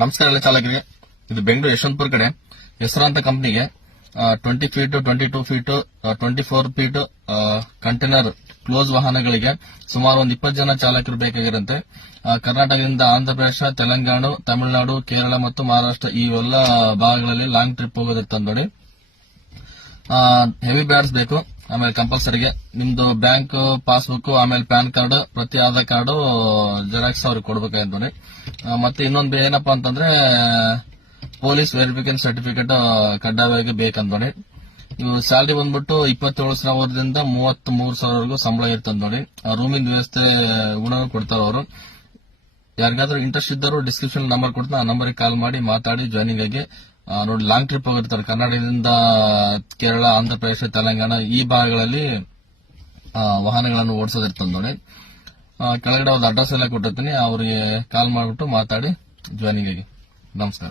ನಮಸ್ಕಾರ ಎಲ್ಲ ಚಾಲಕರಿಗೆ. ಇದು ಬೆಂಗಳೂರು ಯಶವಂತಪುರ ಕಡೆ ಹೆಸರಾಂತ ಕಂಪನಿಗೆ 20 feet 22 feet 24 feet container close ವಾಹನಗಳಿಗೆ ಸುಮಾರು ಒಂದು 20 ಜನ ಚಾಲಕರು ಬೇಕಾಗಿರಂತೆ. ಕರ್ನಾಟಕದಿಂದ ಆಂಧ್ರಪ್ರದೇಶ, ತೆಲಂಗಾಣ, ತಮಿಳುನಾಡು, ಕೇರಳ ಮತ್ತು ಮಹಾರಾಷ್ಟ್ರ ಈ ಎಲ್ಲ ಭಾಗಗಳಲ್ಲಿ ಲಾಂಗ್ ಟ್ರಿಪ್ ಹೋಗೋದಿತ್ತು ನೋಡಿ. ಹೆವಿ ಬ್ಯಾಡ್ಸ್ ಬೇಕು. ಆಮೇಲೆ ಕಂಪಲ್ಸರಿಗೆ ನಿಮ್ದು ಬ್ಯಾಂಕ್ ಪಾಸ್ಬುಕ್, ಆಮೇಲೆ ಪ್ಯಾನ್ ಕಾರ್ಡ್, ಪ್ರತಿ ಆಧಾರ್ ಕಾರ್ಡ್ ಜೆರಾಕ್ಸ್ ಅವ್ರಿಗೆ ಕೊಡ್ಬೇಕಾಯ್ತು ನೋಡಿ. ಮತ್ತೆ ಇನ್ನೊಂದು ಏನಪ್ಪಾ ಅಂತಂದ್ರೆ ಪೊಲೀಸ್ ವೆರಿಫಿಕೇಶನ್ ಸರ್ಟಿಫಿಕೇಟ್ ಕಡ್ಡಾಯವಾಗಿ ಬೇಕಂತ ನೋಡಿ. ಇವು ಸ್ಯಾಲರಿ ಬಂದ್ಬಿಟ್ಟು 27,000ದಿಂದ 33,000ವರೆಗೂ ಸಂಬಳ ಇರ್ತಂತ ನೋಡಿ. ರೂಮಿನ ವ್ಯವಸ್ಥೆ ಗುಣ ಕೊಡ್ತಾರ ಅವರು. ಯಾರಿಗಾದ್ರೂ ಇಂಟ್ರೆಸ್ಟ್ ಇದ್ದರೂ ಡಿಸ್ಕ್ರಿಪ್ಷನ್ ನಂಬರ್ ಕೊಡ್ತಾ ಆ ನಂಬರ್ಗೆ ಕಾಲ್ ಮಾಡಿ ಮಾತಾಡಿ ಜಾಯ್ನಿಂಗ್ ಆಗಿ ನೋಡಿ. ಲಾಂಗ್ ಟ್ರಿಪ್ ಹೋಗಿರ್ತಾರೆ ಕರ್ನಾಟಕದಿಂದ ಕೇರಳ, ಆಂಧ್ರಪ್ರದೇಶ, ತೆಲಂಗಾಣ ಈ ಭಾಗಗಳಲ್ಲಿ ವಾಹನಗಳನ್ನು ಓಡಿಸೋದಿರ್ತದೆ ನೋಡಿ. ಕೆಳಗಡೆ ಒಂದು ಅಡ್ರೆಸ್ ಎಲ್ಲ ಕೊಟ್ಟಿರ್ತೀನಿ, ಅವರಿಗೆ ಕಾಲ್ ಮಾಡಿಬಿಟ್ಟು ಮಾತಾಡಿ ಜಾಯ್ನಿಂಗ್ ಆಗಿ. ನಮಸ್ಕಾರ.